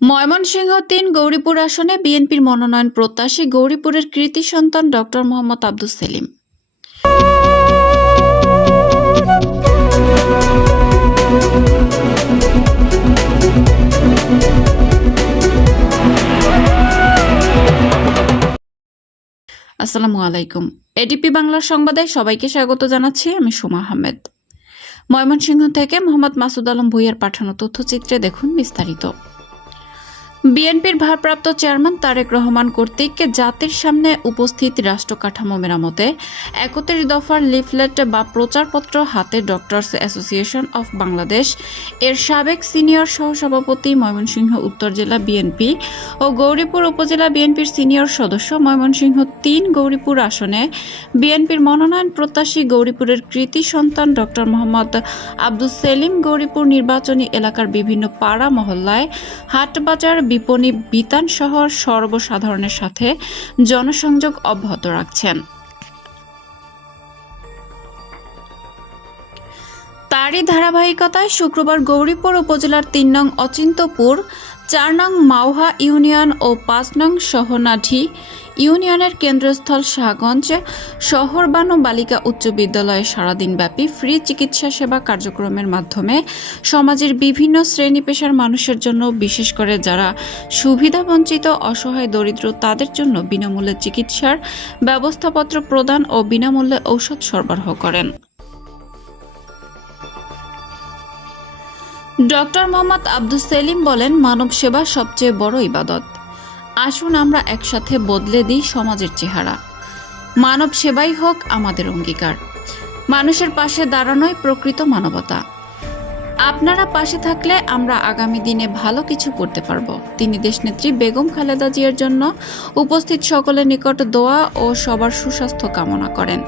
ময়মনসিংহ তিন গৌরীপুর আসনে বিএনপির মনোনয়ন প্রত্যাশী গৌরীপুরের কৃতি সন্তান ডক্টর মোহাম্মদ আব্দুল সেলিম। আসসালামু আলাইকুম। এডিপি বাংলার সংবাদে সবাইকে স্বাগত জানাচ্ছি, আমি সুমা আহমেদ। ময়মনসিংহ থেকে মোহাম্মদ মাসুদ আলম ভুইয়ার পাঠানো তথ্যচিত্রে দেখুন বিস্তারিত। বিএনপির ভারপ্রাপ্ত চেয়ারম্যান তারেক রহমান কর্তৃক জাতির সামনে উপস্থিত রাষ্ট্র কাঠামো মেরামতে একত্রিশ দফার লিফলেট বা প্রচারপত্র হাতে ডক্টরস অ্যাসোসিয়েশন অফ বাংলাদেশ, এর সাবেক সিনিয়র সহসভাপতি ময়মনসিংহ উত্তর জেলা বিএনপি ও গৌরীপুর উপজেলা বিএনপির সিনিয়র সদস্য ময়মনসিংহ তিন গৌরীপুর আসনে বিএনপির মনোনয়ন প্রত্যাশী গৌরীপুরের কৃতি সন্তান ডক্টর মোহাম্মদ আব্দুল সেলিম গৌরীপুর নির্বাচনী এলাকার বিভিন্ন পাড়া মহল্লায় হাটবাজার বিপণী বিতান শহর সর্বসাধারণের সাথে জনসংযোগ অব্যাহত রাখছেন। তারই ধারাবাহিকতায় শুক্রবার গৌরীপুর উপজেলার তিন নং অচিন্তপুর চার নং মাওহা ইউনিয়ন ও পাঁচ নং সহনাঢি ইউনিয়নের কেন্দ্রস্থল শাহগঞ্জ শহরবানু বালিকা উচ্চ বিদ্যালয়ে সারাদিনব্যাপী ফ্রি চিকিৎসা সেবা কার্যক্রমের মাধ্যমে সমাজের বিভিন্ন শ্রেণি পেশার মানুষের জন্য, বিশেষ করে যারা সুবিধাবঞ্চিত অসহায়, দরিদ্র, তাদের জন্য বিনামূল্যে চিকিৎসার ব্যবস্থাপত্র প্রদান ও বিনামূল্যে ঔষধ সরবরাহ করেন। ডক্টর মোহাম্মদ আব্দুল সেলিম বলেন, মানব সেবা সবচেয়ে বড় ইবাদত। আসুন আমরা একসাথে বদলে দিই সমাজের চেহারা। মানব সেবাই হোক আমাদের অঙ্গীকার। মানুষের পাশে দাঁড়ানোই প্রকৃত মানবতা। আপনারা পাশে থাকলে আমরা আগামী দিনে ভালো কিছু করতে পারব। তিনি দেশনেত্রী বেগম খালেদা জিয়ার জন্য উপস্থিত সকলের নিকট দোয়া ও সবার সুস্বাস্থ্য কামনা করেন।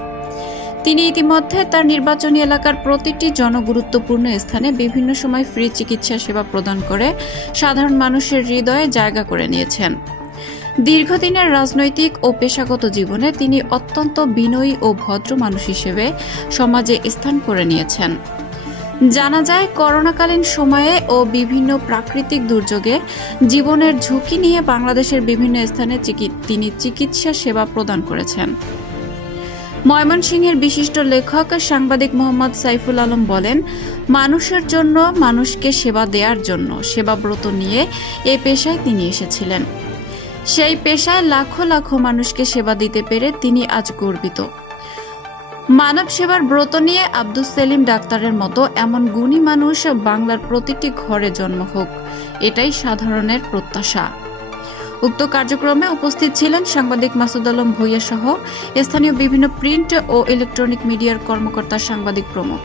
তিনি ইতিমধ্যে তার নির্বাচনী এলাকার প্রতিটি জনগুরুত্বপূর্ণ স্থানে বিভিন্ন সময় ফ্রি চিকিৎসা সেবা প্রদান করে সাধারণ মানুষের হৃদয়ে জায়গা করে নিয়েছেন। দীর্ঘদিনের রাজনৈতিক ও পেশাগত জীবনে তিনি অত্যন্ত বিনয়ী ও ভদ্র মানুষ হিসেবে সমাজে স্থান করে নিয়েছেন। জানা যায়, করোনাকালীন সময়ে ও বিভিন্ন প্রাকৃতিক দুর্যোগে জীবনের ঝুঁকি নিয়ে বাংলাদেশের বিভিন্ন স্থানে তিনি চিকিৎসা সেবা প্রদান করেছেন। ময়মনসিংহের বিশিষ্ট লেখক সাংবাদিক মোহাম্মদ সাইফুল আলম বলেন, মানুষের জন্য মানুষকে সেবা দেওয়ার জন্য সেবাব্রত নিয়ে এ পেশায় তিনি এসেছিলেন। সেই পেশায় লাখো লাখো মানুষকে সেবা দিতে পেরে তিনি আজ গর্বিত। মানব সেবার ব্রত নিয়ে আব্দুল সেলিম ডাক্তারের মতো এমন গুণী মানুষ বাংলার প্রতিটি ঘরে জন্ম হোক, এটাই সাধারণের প্রত্যাশা। উক্ত কার্যক্রমে উপস্থিত ছিলেন সাংবাদিক মাসুদ আলম ভূঁইয়া সহ স্থানীয় বিভিন্ন প্রিন্ট ও ইলেকট্রনিক মিডিয়ার কর্মকর্তা সাংবাদিক প্রমুখ।